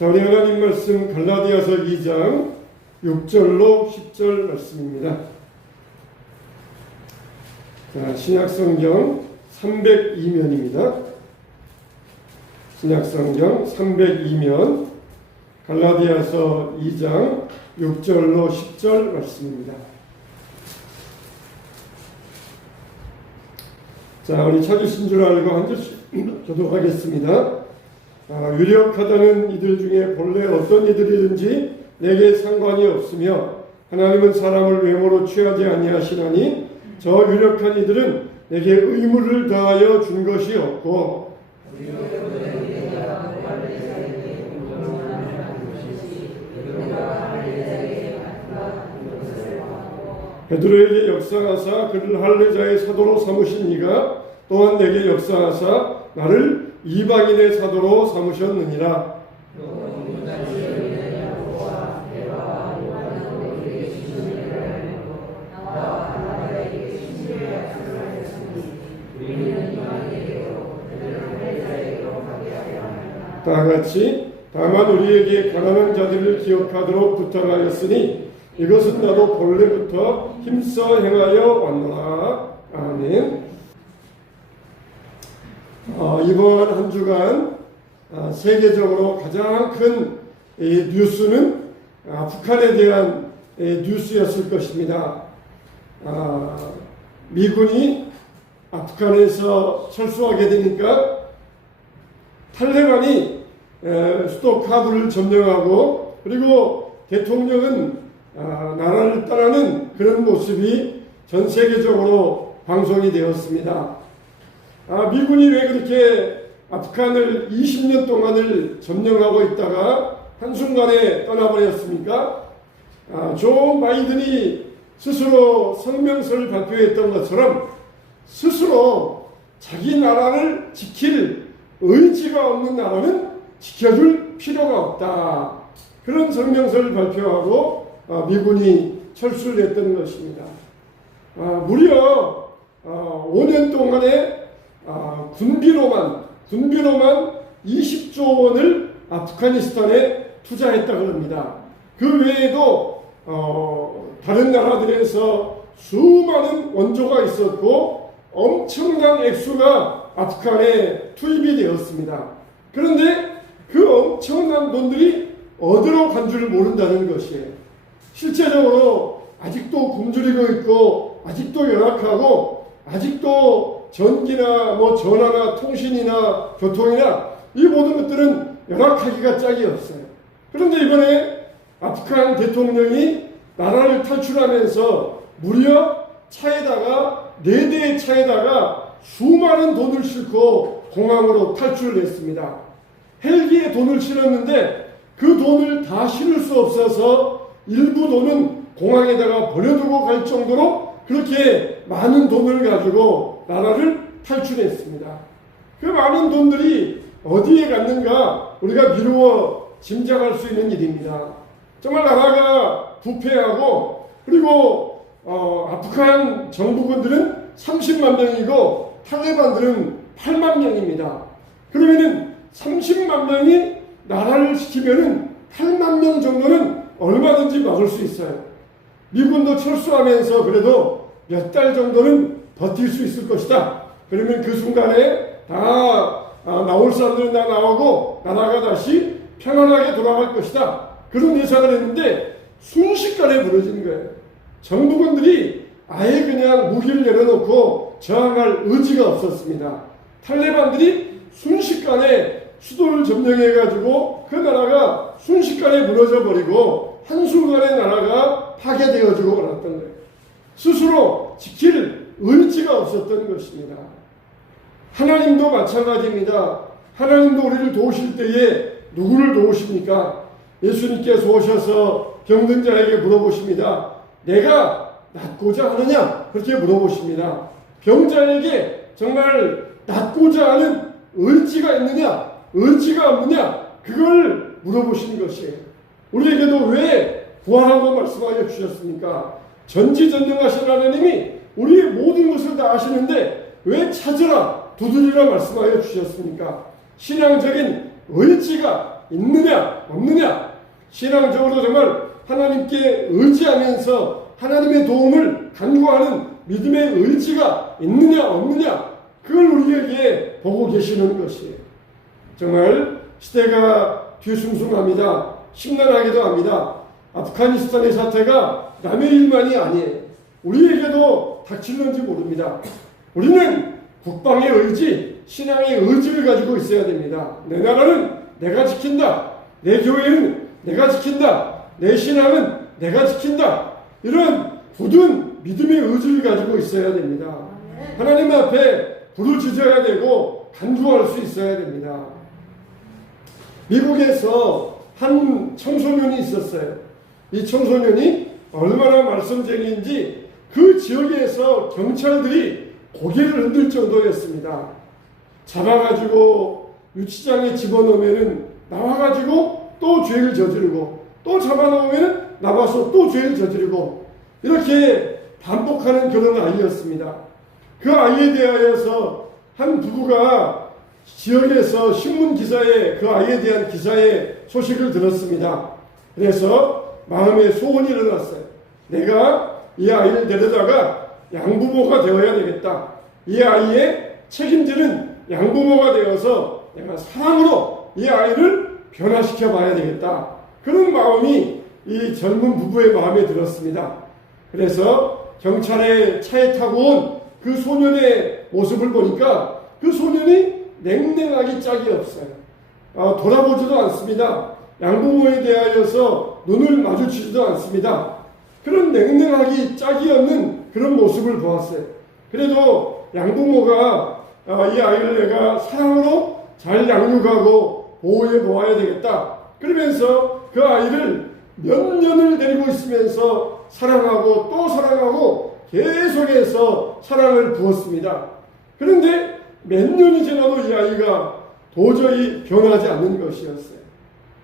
자, 우리 하나님 말씀 갈라디아서 2장 6절로 10절 말씀입니다. 자, 신약성경 302면입니다. 신약성경 302면 갈라디아서 2장 6절로 10절 말씀입니다. 자, 우리 찾으신 줄 알고 한 절씩 교독하겠습니다. 유력하다는 이들 중에 본래 어떤 이들이든지 내게 상관이 없으며 하나님은 사람을 외모로 취하지 아니하시나니 저 유력한 이들은 내게 의무를 다하여 준 것이 없고 베드로에게 역사하사 그를 할례자의 사도로 삼으신 이가 또한 내게 역사하사 나를 이방인의 사도로 삼으셨느니라. 다같이 다만 우리에게 가난한 자들을 기억하도록 부탁하였으니 이것은 나도 본래부터 힘써 행하여 왔노라. 아멘. 이번 한 주간 세계적으로 가장 큰 뉴스는 북한에 대한 뉴스였을 것입니다. 미군이 북한에서 철수하게 되니까 탈레반이 수도 카불을 점령하고 그리고 대통령은 나라를 떠나는 그런 모습이 전 세계적으로 방송이 되었습니다. 미군이 왜 그렇게 북한을 20년 동안을 점령하고 있다가 한순간에 떠나버렸습니까? 조 바이든이 스스로 성명서를 발표했던 것처럼 스스로 자기 나라를 지킬 의지가 없는 나라는 지켜줄 필요가 없다. 그런 성명서를 발표하고 미군이 철수를 했던 것입니다. 무려 5년 동안에 군비로만 20조 원을 아프가니스탄에 투자했다고 합니다. 그 외에도 다른 나라들에서 수많은 원조가 있었고 엄청난 액수가 아프간에 투입이 되었습니다. 그런데 그 엄청난 돈들이 어디로 간 줄 모른다는 것이에요. 실제적으로 아직도 굶주리고 있고 아직도 열악하고 아직도 전기나 전화나 통신이나 교통이나 이 모든 것들은 열악하기가 짝이 없어요. 그런데 이번에 아프간 대통령이 나라를 탈출하면서 무려 차에다가 4대의 차에다가 수많은 돈을 싣고 공항으로 탈출을 했습니다. 헬기에 돈을 실었는데 그 돈을 다 실을 수 없어서 일부 돈은 공항에다가 버려두고 갈 정도로 그렇게 많은 돈을 가지고 나라를 탈출했습니다. 그 많은 돈들이 어디에 갔는가 우리가 미루어 짐작할 수 있는 일입니다. 정말 나라가 부패하고 그리고 아프간 정부군들은 30만 명이고 탈레반들은 8만 명입니다. 그러면은 30만 명이 나라를 지키면은 8만 명 정도는 얼마든지 막을 수 있어요. 미군도 철수하면서 그래도 몇 달 정도는 버틸 수 있을 것이다. 그러면 그 순간에 다 나올 사람들은 다 나오고 나라가 다시 평안하게 돌아갈 것이다. 그런 예상을 했는데 순식간에 무너진 거예요. 정부군들이 아예 그냥 무기를 내려놓고 저항할 의지가 없었습니다. 탈레반들이 순식간에 수도를 점령해가지고 그 나라가 순식간에 무너져버리고 한순간에 나라가 파괴되어지고 말았던 거예요. 스스로 지킬 의지가 없었던 것입니다. 하나님도 마찬가지입니다. 하나님도 우리를 도우실 때에 누구를 도우십니까? 예수님께서 오셔서 병든 자에게 물어보십니다. 내가 낫고자 하느냐? 그렇게 물어보십니다. 병자에게 정말 낫고자 하는 의지가 있느냐? 의지가 없느냐? 그걸 물어보시는 것이에요. 우리에게도 왜 구하라고 말씀하여 주셨습니까? 전지전능하신 하나님이 우리의 모든 것을 다 아시는데 왜 찾으라, 두드리라 말씀하여 주셨습니까? 신앙적인 의지가 있느냐 없느냐, 신앙적으로 정말 하나님께 의지하면서 하나님의 도움을 간구하는 믿음의 의지가 있느냐 없느냐, 그걸 우리에게 보고 계시는 것이에요. 정말 시대가 뒤숭숭합니다. 심란하기도 합니다. 아프가니스탄의 사태가 남의 일만이 아니에요. 우리에게도 닥칠는지 모릅니다. 우리는 국방의 의지, 신앙의 의지를 가지고 있어야 됩니다. 내 나라는 내가 지킨다. 내 교회는 내가 지킨다. 내 신앙은 내가 지킨다. 이런 굳은 믿음의 의지를 가지고 있어야 됩니다. 하나님 앞에 부르짖어야 되고 간구할 수 있어야 됩니다. 미국에서 한 청소년이 있었어요. 이 청소년이 얼마나 말썽쟁이인지 그 지역에서 경찰들이 고개를 흔들 정도였습니다. 잡아가지고 유치장에 집어넣으면 나와가지고 또 죄를 저지르고, 또 잡아놓으면 나와서 또 죄를 저지르고, 이렇게 반복하는 그런 아이였습니다. 그 아이에 대하여서 한 부부가 지역에서 신문 기사에, 그 아이에 대한 기사에 소식을 들었습니다. 그래서 마음에 소원이 일어났어요. 내가 이 아이를 데려다가 양부모가 되어야 되겠다. 이 아이의 책임지는 양부모가 되어서 내가 사랑으로 이 아이를 변화시켜 봐야 되겠다. 그런 마음이 이 젊은 부부의 마음에 들었습니다. 그래서 경찰의 차에 타고 온 그 소년의 모습을 보니까 그 소년이 냉랭하기 짝이 없어요. 돌아보지도 않습니다. 양부모에 대하여서 눈을 마주치지도 않습니다. 그런 냉랭하기 짝이 없는 그런 모습을 보았어요. 그래도 양부모가 이 아이를 내가 사랑으로 잘 양육하고 보호해 보아야 되겠다. 그러면서 그 아이를 몇 년을 데리고 있으면서 사랑하고 또 사랑하고 계속해서 사랑을 부었습니다. 그런데 몇 년이 지나도 이 아이가 도저히 변하지 않는 것이었어요.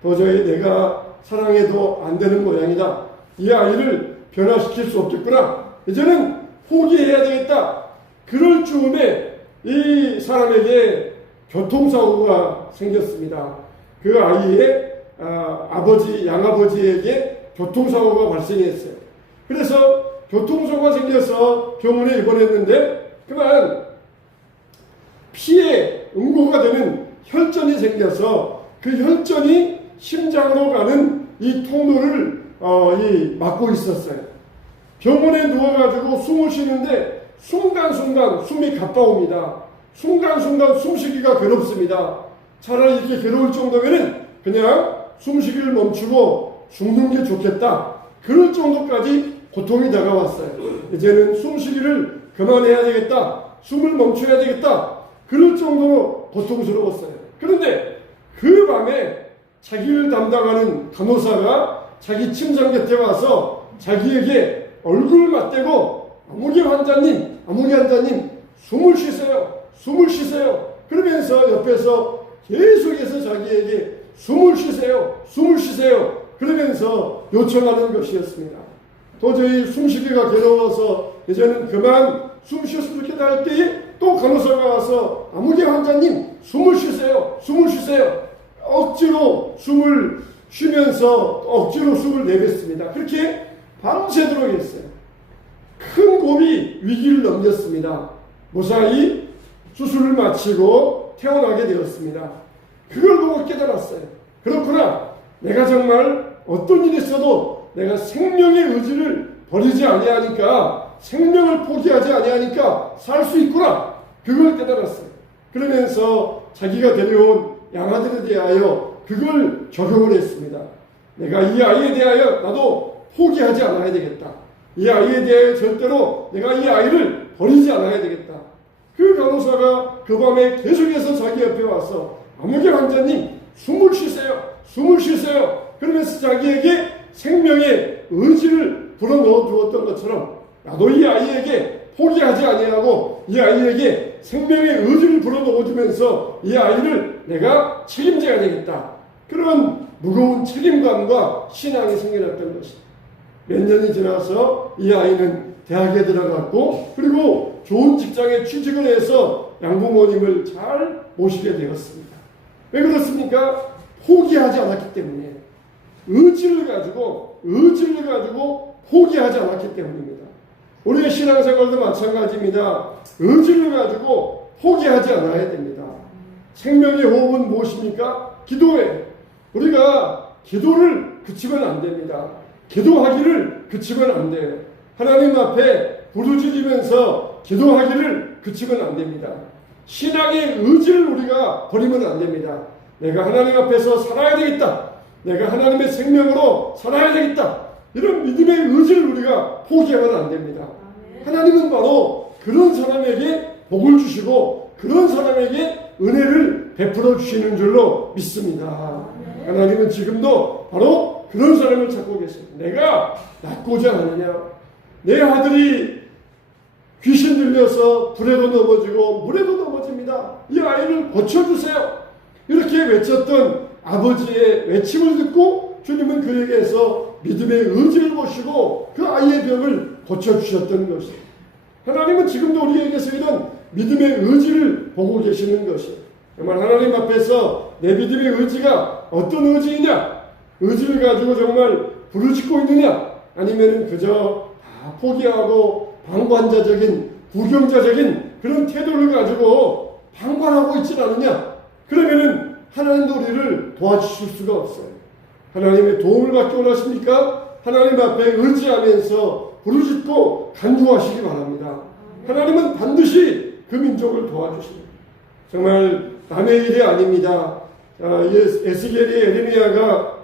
도저히 내가 사랑해도 안 되는 모양이다. 이 아이를 변화시킬 수 없겠구나. 이제는 포기해야 되겠다. 그럴 즈음에 이 사람에게 교통사고가 생겼습니다. 그 아이의 양아버지에게 교통사고가 발생했어요. 그래서 교통사고가 생겨서 병원에 입원했는데 그만 피에 응고가 되는 혈전이 생겨서 그 혈전이 심장으로 가는 이 통로를 막고 있었어요. 병원에 누워가지고 숨을 쉬는데 순간순간 숨이 가빠옵니다. 순간순간 숨쉬기가 괴롭습니다. 차라리 이렇게 괴로울 정도면은 그냥 숨쉬기를 멈추고 죽는 게 좋겠다. 그럴 정도까지 고통이 다가왔어요. 이제는 숨쉬기를 그만해야 되겠다. 숨을 멈춰야 되겠다. 그럴 정도로 고통스러웠어요. 그런데 그 밤에 자기를 담당하는 간호사가 자기 침상 곁에 와서 자기에게 얼굴 맞대고 아무개 환자님 숨을 쉬세요. 그러면서 옆에서 계속해서 자기에게 숨을 쉬세요. 그러면서 요청하는 것이었습니다. 도저히 숨쉬기가 괴로워서 이제는 그만 숨 쉬었으면 좋겠다 할 때에 또 간호사가 와서 아무개 환자님 숨을 쉬세요. 억지로 숨을 쉬면서 억지로 숨을 내뱉습니다. 그렇게 밤새도록 했어요. 큰 곰이 위기를 넘겼습니다. 무사히 수술을 마치고 퇴원하게 되었습니다. 그걸 보고 깨달았어요. 그렇구나. 내가 정말 어떤 일이 있어도 내가 생명의 의지를 버리지 아니하니까, 생명을 포기하지 아니하니까 살 수 있구나. 그걸 깨달았어요. 그러면서 자기가 데려온 양아들에 대하여 그걸 적용을 했습니다. 내가 이 아이에 대하여 나도 포기하지 않아야 되겠다. 이 아이에 대하여 절대로 내가 이 아이를 버리지 않아야 되겠다. 그 간호사가 그 밤에 계속해서 자기 옆에 와서 아무개 환자님 숨을 쉬세요. 그러면서 자기에게 생명의 의지를 불어넣어 두었던 것처럼 나도 이 아이에게 포기하지 아니하고 이 아이에게 생명의 의지를 불어넣어 주면서 이 아이를 내가 책임져야 되겠다. 그런 무거운 책임감과 신앙이 생겨났던 것입니다. 몇 년이 지나서 이 아이는 대학에 들어갔고 그리고 좋은 직장에 취직을 해서 양부모님을 잘 모시게 되었습니다. 왜 그렇습니까? 포기하지 않았기 때문에, 의지를 가지고 포기하지 않았기 때문입니다. 우리의 신앙생활도 마찬가지입니다. 의지를 가지고 포기하지 않아야 됩니다. 생명의 호흡은 무엇입니까? 기도예요. 우리가 기도를 그치면 안 됩니다. 기도하기를 그치면 안 돼요. 하나님 앞에 부르짖으면서 기도하기를 그치면 안 됩니다. 신앙의 의지를 우리가 버리면 안 됩니다. 내가 하나님 앞에서 살아야 되겠다. 내가 하나님의 생명으로 살아야 되겠다. 이런 믿음의 의지를 우리가 포기하면 안 됩니다. 하나님은 바로 그런 사람에게 복을 주시고 그런 사람에게 은혜를 베풀어 주시는 줄로 믿습니다. 하나님은 지금도 바로 그런 사람을 찾고 계십니다. 내가 낫고자 하느냐? 내 아들이 귀신 들려서 불에도 넘어지고 물에도 넘어집니다. 이 아이를 고쳐주세요. 이렇게 외쳤던 아버지의 외침을 듣고 주님은 그에게서 믿음의 의지를 보시고 그 아이의 병을 고쳐주셨던 것이에요. 하나님은 지금도 우리에게서 이런 믿음의 의지를 보고 계시는 것이에요. 정말 하나님 앞에서 내 믿음의 의지가 어떤 의지이냐? 의지를 가지고 정말 부르짖고 있느냐? 아니면 그저 다 포기하고 방관자적인 부경자적인 그런 태도를 가지고 방관하고 있지 않느냐? 그러면은 하나님도 우리를 도와주실 수가 없어요. 하나님의 도움을 받기 원하십니까? 하나님 앞에 의지하면서 부르짖고 간구하시기 바랍니다. 하나님은 반드시 그 민족을 도와주십니다. 정말 남의 일이 아닙니다. 에스겔이 에레미야가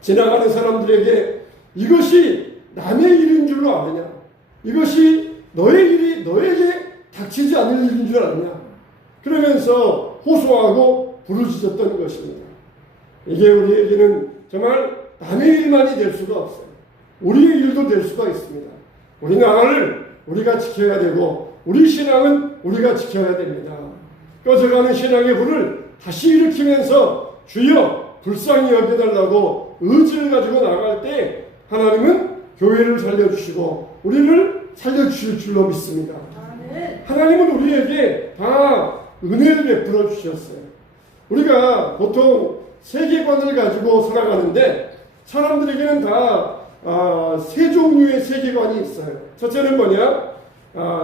지나가는 사람들에게 이것이 남의 일인 줄로 아느냐? 이것이 너의 일이 너에게 닥치지 않을 일인 줄 아느냐? 그러면서 호소하고 부르짖었던 것입니다. 이게 우리에게는 정말 남의 일만이 될 수가 없어요. 우리의 일도 될 수가 있습니다. 우리 나라를 우리가 지켜야 되고 우리 신앙은 우리가 지켜야 됩니다. 꺼져가는 신앙의 불을 다시 일으키면서 주여 불쌍히 여겨달라고 의지를 가지고 나갈 때 하나님은 교회를 살려주시고 우리를 살려주실 줄로 믿습니다. 하나님은 우리에게 다 은혜를 베풀어 주셨어요. 우리가 보통 세계관을 가지고 살아가는데 사람들에게는 다 세 종류의 세계관이 있어요. 첫째는 뭐냐?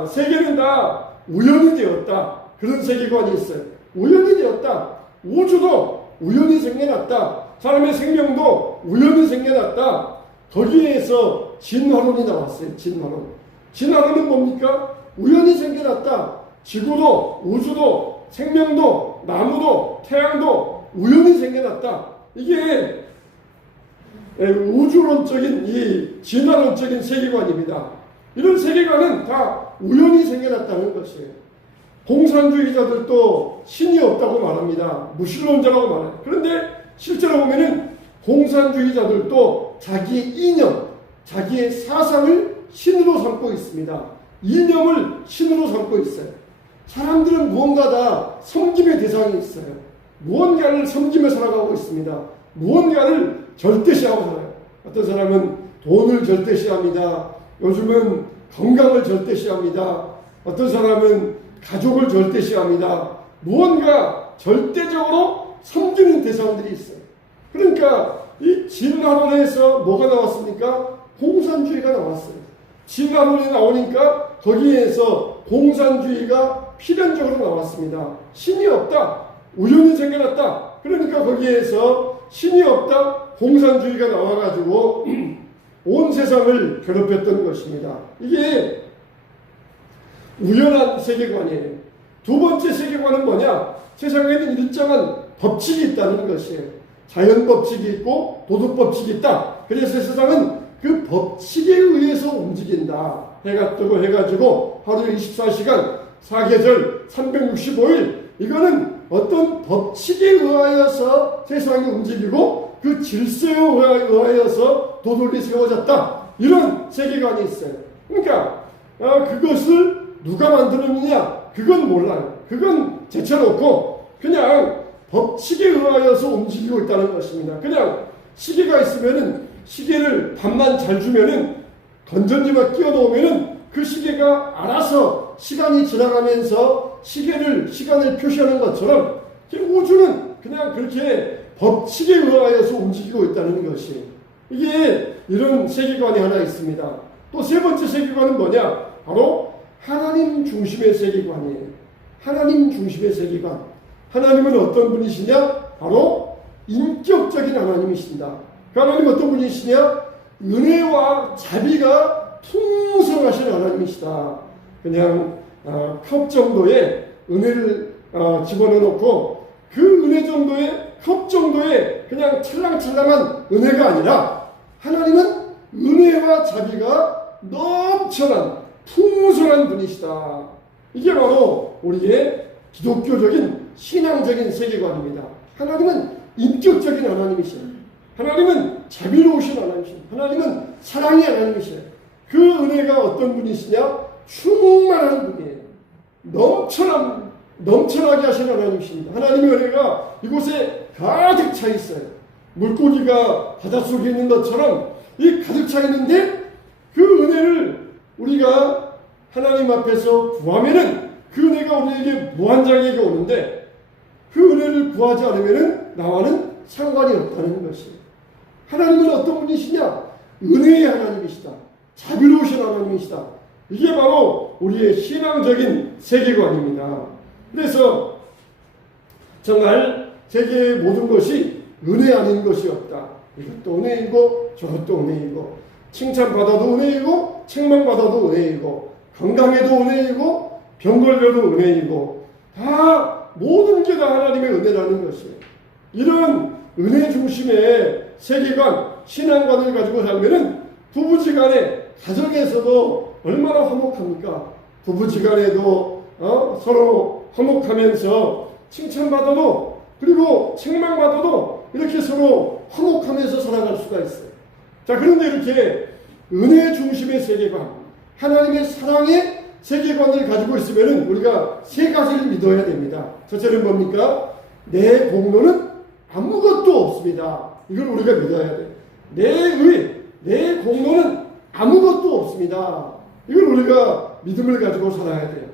세계는 다 우연이 되었다. 그런 세계관이 있어요. 우연이 되었다. 우주도 우연히 생겨났다. 사람의 생명도 우연히 생겨났다. 거기에서 진화론이 나왔어요. 진화론. 진화론은 뭡니까? 우연히 생겨났다. 지구도 우주도 생명도 나무도 태양도 우연히 생겨났다. 이게 우주론적인 이 진화론적인 세계관입니다. 이런 세계관은 다 우연히 생겨났다는 것이에요. 공산주의자들도 신이 없다고 말합니다. 무신론자라고 말해요. 그런데 실제로 보면은 공산주의자들도 자기 이념, 자기의 사상을 신으로 삼고 있습니다. 이념을 신으로 삼고 있어요. 사람들은 무언가 다 섬김의 대상이 있어요. 무언가를 섬기며 살아가고 있습니다. 무언가를 절대시하고 살아요. 어떤 사람은 돈을 절대시합니다. 요즘은 건강을 절대시합니다. 어떤 사람은 가족을 절대시합니다. 무언가 절대적으로 섬기는 대상들이 있어요. 그러니까 이 진화론에서 뭐가 나왔습니까? 공산주의가 나왔어요. 진화론이 나오니까 거기에서 공산주의가 필연적으로 나왔습니다. 신이 없다. 우연히 생겨났다. 그러니까 거기에서 신이 없다. 공산주의가 나와가지고 온 세상을 괴롭혔던 것입니다. 이게 우연한 세계관이에요. 두 번째 세계관은 뭐냐? 세상에는 일정한 법칙이 있다는 것이에요. 자연 법칙이 있고 도덕 법칙이 있다. 그래서 세상은 그 법칙에 의해서 움직인다. 해가 뜨고 해가지고 하루에 24시간 4계절 365일 이거는 어떤 법칙에 의하여서 세상이 움직이고 그 질서에 의하여서 도덕이 세워졌다. 이런 세계관이 있어요. 그러니까 그것을 누가 만드느냐? 그건 몰라요. 그건 제쳐놓고 그냥 법칙에 의하여서 움직이고 있다는 것입니다. 그냥 시계가 있으면은 시계를 반만 잘 주면은 건전지만 끼워 놓으면은 그 시계가 알아서 시간이 지나가면서 시간을 표시하는 것처럼 우주는 그냥 그렇게 법칙에 의하여서 움직이고 있다는 것이, 이게 이런 세계관이 하나 있습니다. 또 세 번째 세계관은 뭐냐? 바로 하나님 중심의 세계관이에요. 하나님 중심의 세계관. 하나님은 어떤 분이시냐? 바로 인격적인 하나님이신다. 그 하나님은 어떤 분이시냐? 은혜와 자비가 풍성하신 하나님이시다. 그냥 컵 정도의 은혜를 집어넣어 놓고 그 은혜 정도의 컵 정도의 그냥 찰랑찰랑한 은혜가 아니라 하나님은 은혜와 자비가 넘쳐난 풍성한 분이시다. 이게 바로 우리의 기독교적인 신앙적인 세계관입니다. 하나님은 인격적인 하나님이시다. 하나님은 자비로우신 하나님이시다. 하나님은 사랑의 하나님이시다. 그 은혜가 어떤 분이시냐? 충만한 분이에요. 넘쳐나게 하신 하나님이십니다. 하나님의 은혜가 이곳에 가득 차 있어요. 물고기가 바닷속에 있는 것처럼 이 가득 차 있는데 그 은혜를 우리가 하나님 앞에서 구하면은 그 은혜가 우리에게 무한장에게 오는데 그 은혜를 구하지 않으면은 나와는 상관이 없다는 것이에요. 하나님은 어떤 분이시냐? 은혜의 하나님이시다. 자비로우신 하나님이시다. 이게 바로 우리의 신앙적인 세계관입니다. 그래서 정말 세계의 모든 것이 은혜 아닌 것이 없다. 이것도 은혜이고 저것도 은혜이고, 칭찬받아도 은혜이고 책망받아도 은혜이고, 건강해도 은혜이고 병 걸려도 은혜이고, 다 모든 게 다 하나님의 은혜라는 것이에요. 이런 은혜 중심의 세계관, 신앙관을 가지고 살면은 부부지간에, 가정에서도 얼마나 화목합니까? 부부지간에도 서로 화목하면서 칭찬받아도, 그리고 책망받아도 이렇게 서로 화목하면서 살아갈 수가 있어요. 자, 그런데 이렇게 은혜 중심의 세계관, 하나님의 사랑의 세계관을 가지고 있으면 우리가 세 가지를 믿어야 됩니다. 첫째는 뭡니까? 내 공로는 아무것도 없습니다. 이걸 우리가 믿어야 돼요. 내 공로는 아무것도 없습니다. 이걸 우리가 믿음을 가지고 살아야 돼요.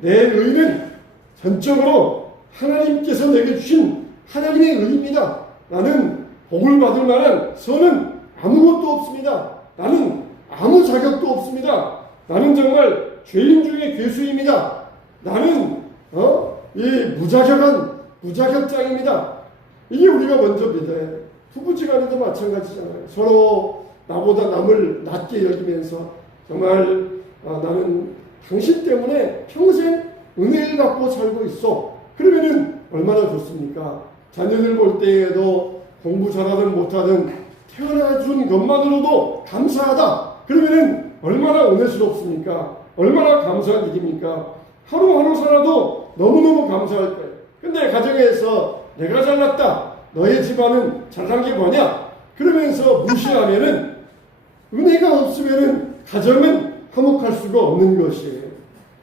내 의는 전적으로 하나님께서 내게 주신 하나님의 의입니다. 나는 복을 받을 만한 선은 아무것도 없습니다. 나는 아무 자격도 없습니다. 나는 정말 죄인 중에 괴수입니다. 나는 이 무자격장입니다. 이게 우리가 먼저 믿어야 돼요. 부부지간에도 마찬가지잖아요. 서로 나보다 남을 낮게 여기면서 정말 나는 당신 때문에 평생 은혜를 갖고 살고 있어. 그러면은 얼마나 좋습니까? 자녀들 볼 때에도 공부 잘하든 못하든 태어나준 것만으로도 감사하다. 그러면은 얼마나 은혜스럽습니까? 얼마나 감사한 일입니까? 하루하루 살아도 너무너무 감사할 거예요. 근데 가정에서 내가 잘났다, 너의 집안은 잘난 게 뭐냐? 그러면서 무시하면은, 은혜가 없으면은 가정은 화목할 수가 없는 것이에요.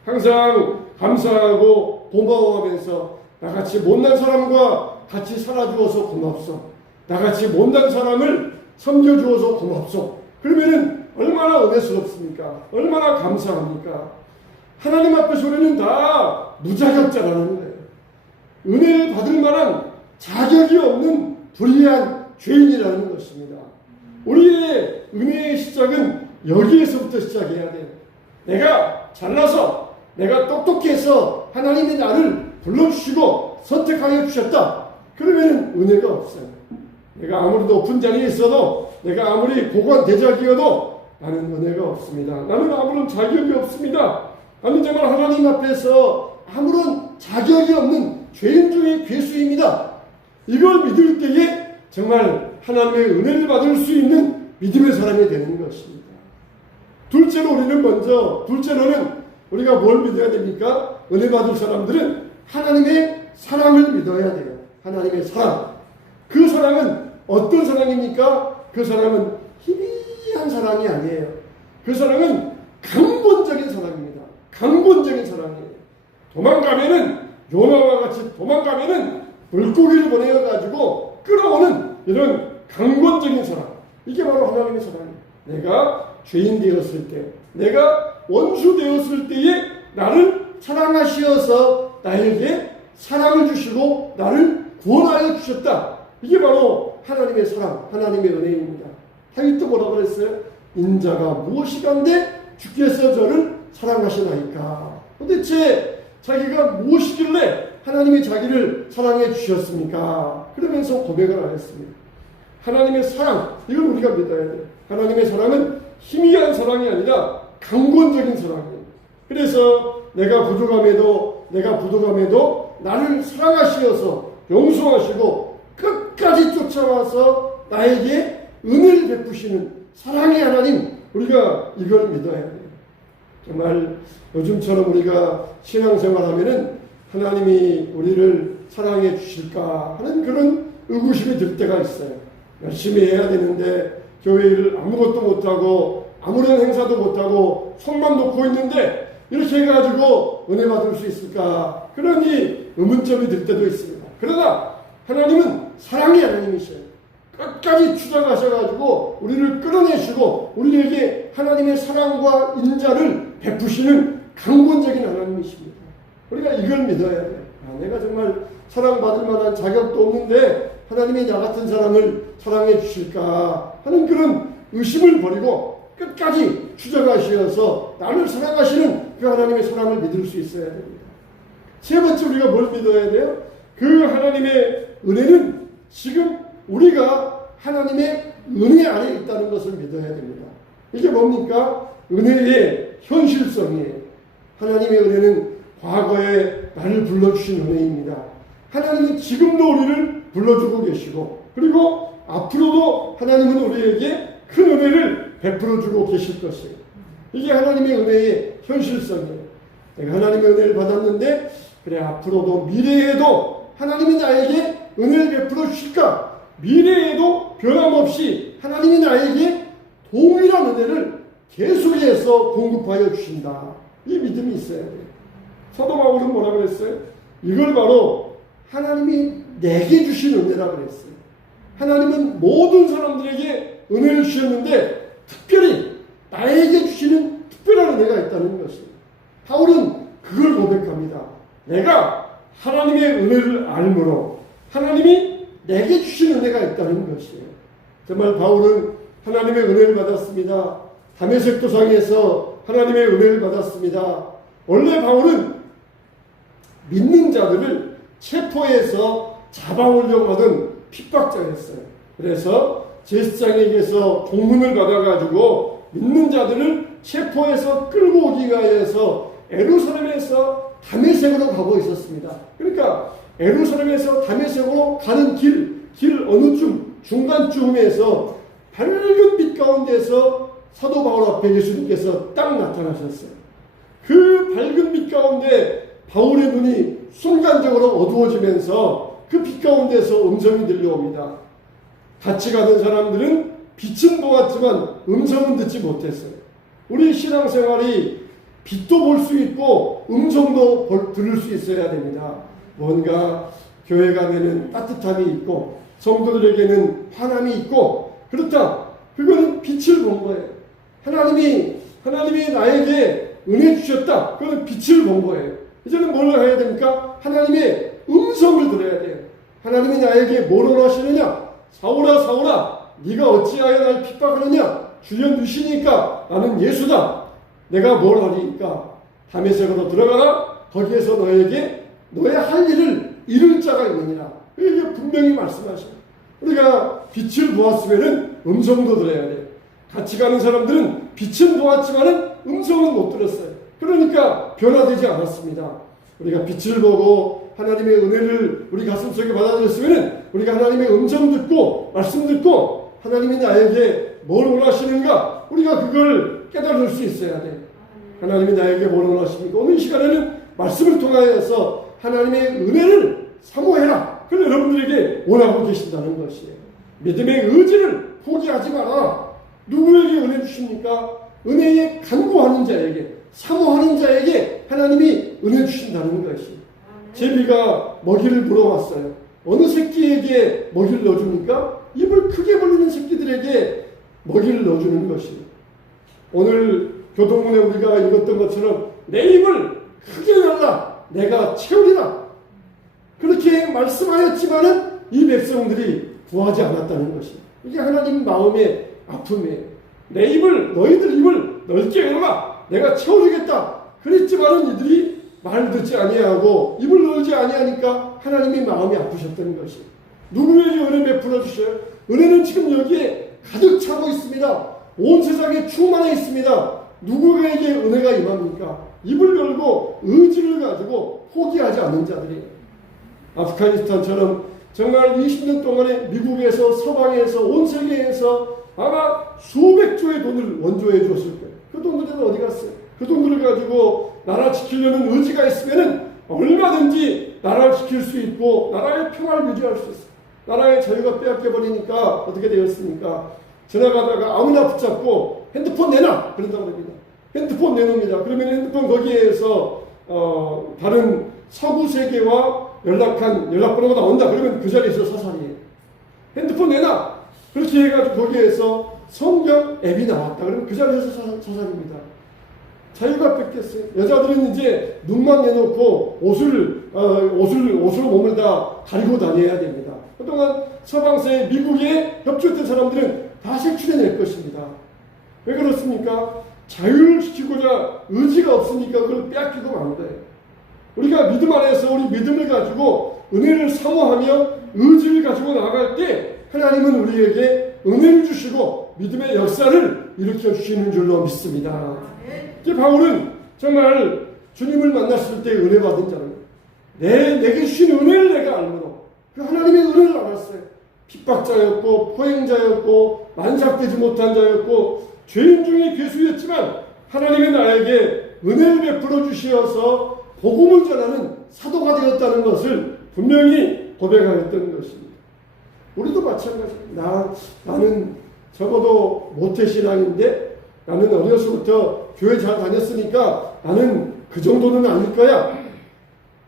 항상 감사하고 고마워하면서 나같이 못난 사람과 같이 살아주어서 고맙소. 나같이 못난 사람을 섬겨주어서 고맙소. 그러면은 얼마나 은혜스럽습니까? 얼마나 감사합니까? 하나님 앞에서 우리는 다 무자격자라는 거예요. 은혜를 받을 만한 자격이 없는 불의한 죄인이라는 것입니다. 우리의 은혜의 시작은 여기에서부터 시작해야 돼요. 내가 잘나서, 내가 똑똑해서 하나님이 나를 불러주시고 선택하여 주셨다. 그러면 은혜가 없어요. 내가 아무리 높은 자리에 있어도, 내가 아무리 고관 대작이어도 나는 은혜가 없습니다. 나는 아무런 자격이 없습니다. 나는 정말 하나님 앞에서 아무런 자격이 없는 죄인 중의 괴수입니다. 이걸 믿을 때에 정말 하나님의 은혜를 받을 수 있는 믿음의 사람이 되는 것입니다. 둘째로는 우리가 뭘 믿어야 됩니까? 은혜 받을 사람들은 하나님의 사랑을 믿어야 돼요. 하나님의 사랑. 그 사랑은 어떤 사랑입니까? 그 사랑은 희미한 사랑이 아니에요. 그 사랑은 강권적인 사랑입니다. 강권적인 사랑이에요. 도망가면은, 요나와 같이 도망가면은 물고기를 보내어가지고 끌어오는 이런 강권적인 사랑. 이게 바로 하나님의 사랑이에요. 내가 죄인 되었을 때, 내가 원수 되었을 때에 나를 사랑하시어서 나에게 사랑을 주시고 나를 구원하여 주셨다. 이게 바로 하나님의 사랑, 하나님의 은혜입니다. 다윗도 뭐라고 그랬어요? 인자가 무엇이간데 주께서 저를 사랑하시나이까. 도대체 자기가 무엇이길래 하나님이 자기를 사랑해 주셨습니까? 그러면서 고백을 안 했습니다. 하나님의 사랑, 이걸 우리가 믿어야 돼요. 하나님의 사랑은 희미한 사랑이 아니라 강권적인 사랑이에요. 그래서 내가 부족함에도 나를 사랑하시어서 용서하시고 끝까지 쫓아와서 나에게 은혜를 베푸시는 사랑의 하나님, 우리가 이걸 믿어야 돼요. 정말 요즘처럼 우리가 신앙생활하면은 하나님이 우리를 사랑해 주실까 하는 그런 의구심이 들 때가 있어요. 열심히 해야 되는데 교회 일을 아무것도 못하고 아무런 행사도 못하고 손만 놓고 있는데 이렇게 해가지고 은혜 받을 수 있을까? 그러니 의문점이 들 때도 있습니다. 그러나 하나님은 사랑의 하나님이셔요. 끝까지 추적하셔가지고 우리를 끌어내시고 우리에게 하나님의 사랑과 인자를 베푸시는 강권적인 하나님이십니다. 우리가 이걸 믿어야 돼요. 내가 정말 사랑받을 만한 자격도 없는데 하나님이 나 같은 사람을 사랑해 주실까 하는 그런 의심을 버리고 끝까지 추적하시어서 나를 사랑하시는 그 하나님의 사랑을 믿을 수 있어야 됩니다. 세 번째 우리가 뭘 믿어야 돼요? 그 하나님의 은혜는 지금 우리가 하나님의 은혜 안에 있다는 것을 믿어야 됩니다. 이게 뭡니까? 은혜의 현실성이에요. 하나님의 은혜는 과거에 나를 불러주신 은혜입니다. 하나님이 지금도 우리를 불러주고 계시고 그리고 앞으로도 하나님은 우리에게 큰 은혜를 베풀어주고 계실 것이에요. 이게 하나님의 은혜의 현실성이에요. 내가 하나님의 은혜를 받았는데 그래 앞으로도 미래에도 하나님이 나에게 은혜를 베풀어 주실까? 미래에도 변함없이 하나님이 나에게 동일한 은혜를 계속해서 공급하여 주신다. 이 믿음이 있어야 돼요. 사도 바울은 뭐라고 그랬어요? 이걸 바로 하나님이 내게 주신 은혜라고 그랬어요. 하나님은 모든 사람들에게 은혜를 주셨는데 특별히 나에게 주시는 특별한 은혜가 있다는 것이에요. 바울은 그걸 고백합니다. 내가 하나님의 은혜를 알므로 하나님이 내게 주신 은혜가 있다는 것이에요. 정말 바울은 하나님의 은혜를 받았습니다. 다메섹 도상에서 하나님의 은혜를 받았습니다. 원래 바울은 믿는 자들을 체포해서 잡아오려고 하던 핍박자였어요. 그래서 제사장에게서 공문을 받아가지고 믿는 자들을 체포해서 끌고 오기 위하여서 에루살렘에서 다메섹으로 가고 있었습니다. 그러니까 에루살렘에서 다메섹으로 가는 길 어느 중간쯤에서 밝은 빛 가운데서 사도 바울 앞에 예수님께서 딱 나타나셨어요. 그 밝은 빛 가운데 바울의 눈이 순간적으로 어두워지면서 그 빛 가운데서 음성이 들려옵니다. 같이 가던 사람들은 빛은 보았지만 음성은 듣지 못했어요. 우리 신앙생활이 빛도 볼 수 있고 음성도 들을 수 있어야 됩니다. 뭔가 교회 가면은 따뜻함이 있고 성도들에게는 환함이 있고 그렇다. 그거는 빛을 본 거예요. 하나님이 나에게 은혜 주셨다. 그건 빛을 본 거예요. 이제는 뭘 해야 됩니까? 하나님의 음성을 들어야 돼요. 하나님이 나에게 뭐로 하시느냐? 사울아 사울아 네가 어찌하여 날 핍박하느냐? 주여 누시니까 나는 예수다. 내가 뭘 하리까? 다메섹으로 들어가라. 거기에서 너에게 너의 할 일을 이룰 자가 있느니라. 이게 분명히 말씀하셔요. 우리가 빛을 보았으면 음성도 들어야 돼요. 같이 가는 사람들은 빛은 보았지만 음성은 못 들었어요. 그러니까 변화되지 않았습니다. 우리가 빛을 보고 하나님의 은혜를 우리 가슴속에 받아들였으면 우리가 하나님의 음성 듣고 말씀 듣고 하나님이 나에게 뭘 원하시는가 우리가 그걸 깨달을 수 있어야 돼요. 하나님이 나에게 뭘 원하십니까? 오늘 이 시간에는 말씀을 통하여서 하나님의 은혜를 사모해라. 그걸 여러분들에게 원하고 계신다는 것이에요. 믿음의 의지를 포기하지 마라. 누구에게 은혜 주십니까? 은혜에 간구하는 자에게, 사모하는 자에게 하나님이 은혜 주신다는 것이에요. 제비가 먹이를 물어왔어요. 어느 새끼에게 먹이를 넣어줍니까? 입을 크게 벌리는 새끼들에게 먹이를 넣어주는 것이에요. 오늘 교동문에 우리가 읽었던 것처럼 내 입을 크게 열라 내가 채우리라 그렇게 말씀하였지만은 이 백성들이 구하지 않았다는 것이, 이게 하나님 마음의 아픔이에요. 내 입을, 너희들 입을 넓게 열어라, 내가 채워주겠다. 그랬지만은 이들이 말을 듣지 아니하고 입을 열지 아니하니까 하나님이 마음이 아프셨다는 것이. 누구에게 은혜 베풀어 주셔요? 은혜는 지금 여기에 가득 차고 있습니다. 온 세상에 충만해 있습니다. 누구에게 은혜가 임합니까? 입을 열고 의지를 가지고 포기하지 않는 자들이에요. 아프가니스탄처럼 정말 20년 동안에 미국에서, 서방에서, 온 세계에서 아마 수백 조의 돈을 원조해 주었을 거예요. 그 돈들은 어디 갔어요? 그 돈들을 가지고 나라 지키려는 의지가 있으면은 얼마든지 나라를 지킬 수 있고 나라의 평화를 유지할 수 있어요. 나라의 자유가 빼앗겨 버리니까 어떻게 되었습니까? 지나가다가 아무나 붙잡고 핸드폰 내놔! 그런다고 합니다. 핸드폰 내놓습니다. 그러면 핸드폰 거기에서 다른 서구 세계와 연락번호가 나온다. 그러면 그 자리에서 사살이에요. 핸드폰 내놔! 그렇게 해가지고 거기에서 성경 앱이 나왔다. 그러면 그 자리에서 사살입니다. 자유가 뺏겼어요. 여자들은 이제 눈만 내놓고 옷으로 몸을 다 가리고 다녀야 됩니다. 그동안 서방서에 미국에 협조했던 사람들은 다 색출해낼 것입니다. 왜 그렇습니까? 자유를 지키고자 의지가 없으니까 그걸 빼앗기고 만 거예요. 우리가 믿음 안에서 우리 믿음을 가지고 은혜를 사모하며 의지를 가지고 나아갈 때 하나님은 우리에게 은혜를 주시고 믿음의 역사를 일으켜 주시는 줄로 믿습니다. 바울은 정말 주님을 만났을 때 은혜 받은 자는 내게 주신 은혜를 내가 알므로 그 하나님의 은혜를 알았어요. 핍박자였고 포행자였고 만삭되지 못한 자였고 죄인 중에 괴수였지만 하나님의 나에게 은혜를 베풀어 주시어서 복음을 전하는 사도가 되었다는 것을 분명히 고백하였던 것입니다. 우리도 마찬가지입니다. 나는 적어도 모태신앙인데 나는 어려서부터 교회 잘 다녔으니까 나는 그 정도는 아닐 거야.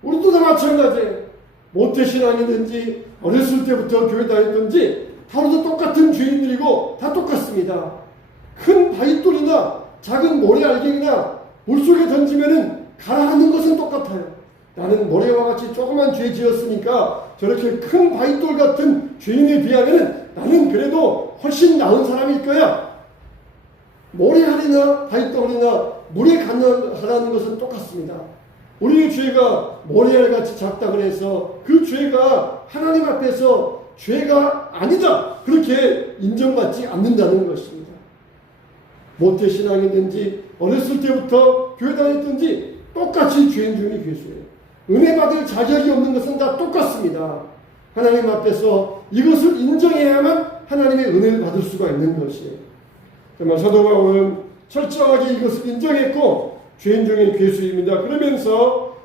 우리도 다 마찬가지예요. 모태신앙이든지 어렸을 때부터 교회 다녔든지 다루도 똑같은 죄인들이고 다 똑같습니다. 큰 바위돌이나 작은 모래알갱이나 물속에 던지면은 가라앉는 것은 똑같아요. 나는 모래와 같이 조그만 죄 지었으니까 저렇게 큰 바위돌 같은 죄인에 비하면은 나는 그래도 훨씬 나은 사람일 거야. 모래알이나 바위돌이나 물에 가라앉는 것은 똑같습니다. 우리의 죄가 모래알같이 작다 그래서 그 죄가 하나님 앞에서 죄가 아니다 그렇게 인정받지 않는다는 것입니다. 모태신앙이든지 어렸을 때부터 교회 다녔든지 똑같이 죄인 중에 괴수예요. 은혜 받을 자격이 없는 것은 다 똑같습니다. 하나님 앞에서 이것을 인정해야만 하나님의 은혜를 받을 수가 있는 것이에요. 정말 사도 바울은 철저하게 이것을 인정했고 죄인 중에 괴수입니다. 그러면서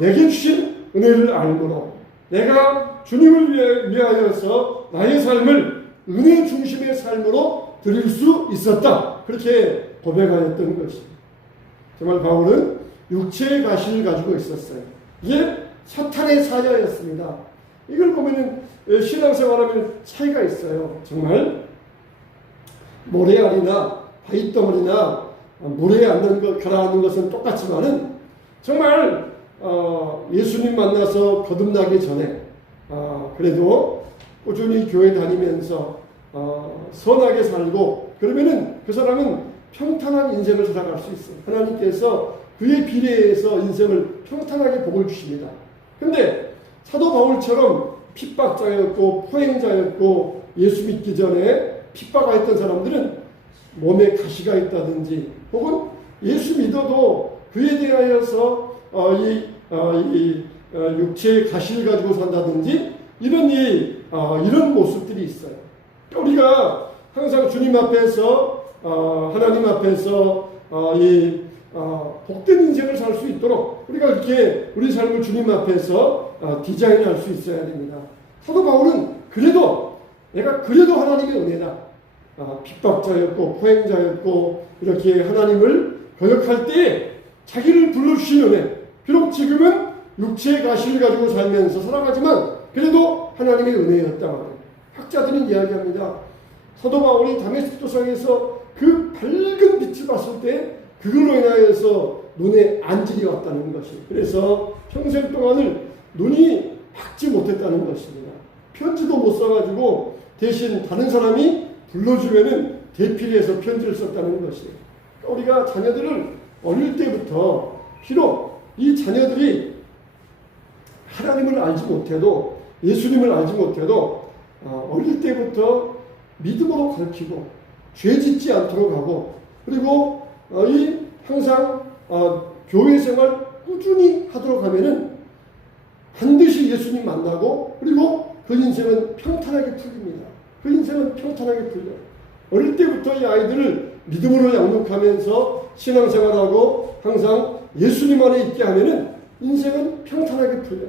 내게 주신 은혜를 알므로 내가 주님을 위하여서 나의 삶을 은혜 중심의 삶으로 드릴 수 있었다. 그렇게 고백하였던 것입니다. 정말 바울은 육체의 가시를 가지고 있었어요. 이게 사탄의 사자였습니다. 이걸 보면은 신앙생활하면 차이가 있어요. 정말 모래알이나 바위덩어리나 물에 가라앉는 것은 똑같지만은 정말 예수님 만나서 거듭나기 전에 그래도 꾸준히 교회 다니면서 선하게 살고 그러면은 그 사람은 평탄한 인생을 살아갈 수 있어요. 하나님께서 그의 비례해서 인생을 평탄하게 복을 주십니다. 근데 사도 바울처럼 핍박자였고 포행자였고 예수 믿기 전에 핍박하였던 사람들은 몸에 가시가 있다든지 혹은 예수 믿어도 그에 대하여서 육체의 가시를 가지고 산다든지 이런 모습들이 있어요. 우리가 항상 주님 앞에서 하나님 앞에서 복된 인생을 살 수 있도록 우리가 이렇게 우리 삶을 주님 앞에서 디자인할 수 있어야 됩니다. 사도 바울은 내가 그래도 하나님의 은혜다. 핍박자였고 포행자였고 이렇게 하나님을 거역할 때 자기를 불러주신 은혜, 비록 지금은 육체의 가시를 가지고 살면서 살아가지만 그래도 하나님의 은혜였다. 학자들은 이야기합니다. 사도 바울이 다메섹 도상에서 그 밝은 빛을 봤을 때 그걸로 인하여서 눈에 안질이 왔다는 것이, 그래서 평생 동안을 눈이 밝지 못했다는 것입니다. 편지도 못 써가지고 대신 다른 사람이 불러주면은 대피를 해서 편지를 썼다는 것이에요. 우리가 자녀들을 어릴 때부터 비록 이 자녀들이 하나님을 알지 못해도 예수님을 알지 못해도 어릴 때부터 믿음으로 가르치고 죄 짓지 않도록 하고 그리고 이 항상 교회 생활 꾸준히 하도록 하면은 반드시 예수님 만나고 그리고 그 인생은 평탄하게 풀립니다. 그 인생은 평탄하게 풀려요. 어릴 때부터 이 아이들을 믿음으로 양육하면서 신앙생활하고 항상 예수님 안에 있게 하면은 인생은 평탄하게 풀려요.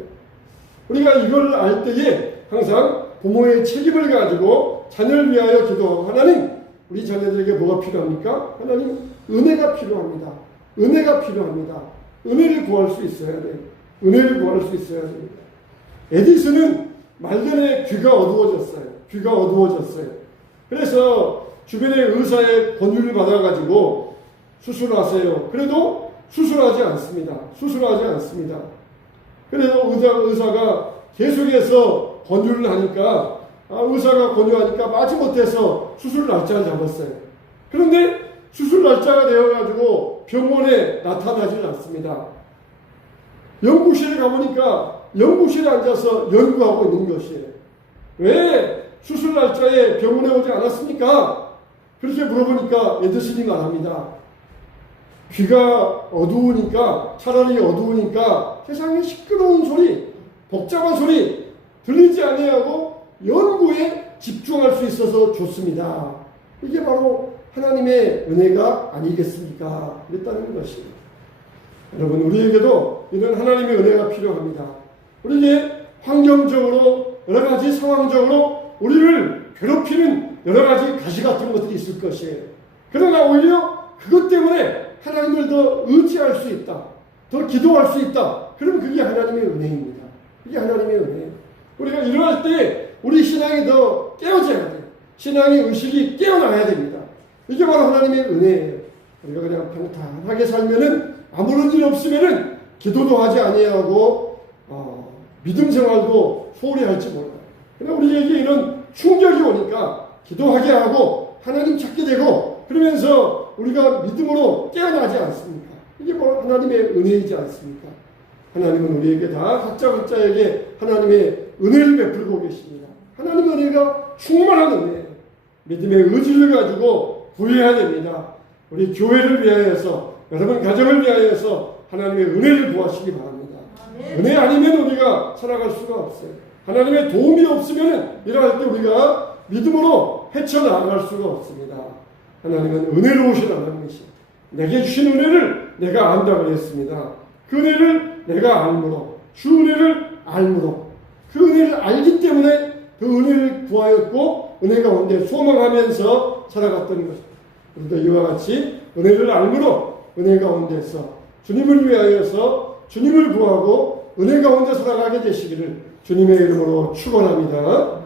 우리가 이걸 알 때에 항상 부모의 책임을 가지고 자녀를 위하여 기도하고 하나님 우리 자녀들에게 뭐가 필요합니까? 하나님 은혜가 필요합니다. 은혜가 필요합니다. 은혜를 구할 수 있어야 돼요. 은혜를 구할 수 있어야 됩니다. 에디슨은 말년에 귀가 어두워졌어요. 귀가 어두워졌어요. 그래서 주변의 의사의 권유를 받아가지고 수술하세요. 그래도 수술하지 않습니다. 수술하지 않습니다. 그래도 의사가 계속해서 권유를 하니까 의사가 권유하니까 마지못해서 수술 날짜를 잡았어요. 그런데 수술 날짜가 되어가지고 병원에 나타나질 않습니다. 연구실에 가보니까 연구실에 앉아서 연구하고 있는 것이에요. 왜 수술 날짜에 병원에 오지 않았습니까? 그렇게 물어보니까 에디슨이 말합니다. 귀가 어두우니까 차라리 어두우니까 세상에 시끄러운 소리 복잡한 소리 들리지 아니하고 연구에 집중할 수 있어서 좋습니다. 이게 바로 하나님의 은혜가 아니겠습니까? 그랬다는 것입니다. 여러분 우리에게도 이런 하나님의 은혜가 필요합니다. 우리에게 환경적으로 여러 가지 상황적으로 우리를 괴롭히는 여러 가지 가시 같은 것들이 있을 것이에요. 그러나 오히려 그것 때문에 하나님을 더 의지할 수 있다. 더 기도할 수 있다. 그럼 그게 하나님의 은혜입니다. 이게 하나님의 은혜예요. 우리가 일어날 때 우리 신앙이 더 깨어져야 돼요. 신앙의 의식이 깨어나야 됩니다. 이게 바로 하나님의 은혜예요. 우리가 그냥 평탄하게 살면은 아무런 일 없으면은 기도도 하지 아니하고 믿음 생활도 소홀히 할지 몰라요. 그러나 우리에게 이런 충격이 오니까 기도하게 하고 하나님 찾게 되고 그러면서 우리가 믿음으로 깨어나지 않습니까? 이게 바로 하나님의 은혜이지 않습니까? 하나님은 우리에게 다 각자에게 하나님의 은혜를 베풀고 계십니다. 하나님의 은혜가 충만한 은혜예요. 믿음의 의지를 가지고 구해야 됩니다. 우리 교회를 위하여서 여러분 가정을 위하여서 하나님의 은혜를 구하시기 바랍니다. 은혜 아니면 우리가 살아갈 수가 없어요. 하나님의 도움이 없으면 일어날 때 우리가 믿음으로 헤쳐나갈 수가 없습니다. 하나님은 은혜로우신 하나님이시죠. 내게 주신 은혜를 내가 안다고 했습니다. 그 은혜를 내가 알므로 주 은혜를 알므로 그 은혜를 알기 때문에 그 은혜를 구하였고 은혜 가운데 소망하면서 살아갔던 것입니다. 우리도 이와 같이 은혜를 알므로 은혜 가운데서 주님을 위하여서 주님을 구하고 은혜 가운데 살아가게 되시기를 주님의 이름으로 축원합니다.